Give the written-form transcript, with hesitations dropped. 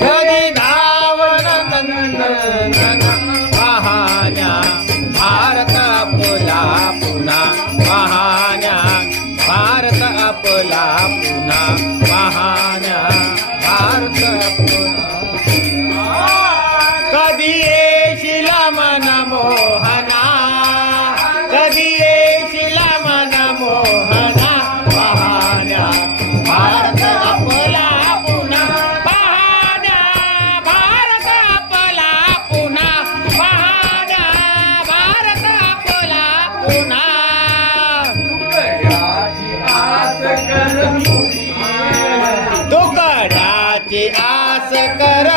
कधी धावन नंदन पाहण्या भारत आपला पुन्हा पाहण्या भारत आपला पुन्हा पाहण्या भारत आपला कधी येशील मन मोहना कधी येशील मन मोहना पाहण्या भारत आपला पुन्हा पाहण्या भारत आपला पुन्हा पाहण्या भारत आपला पुन्हा तुकड्याची आस कर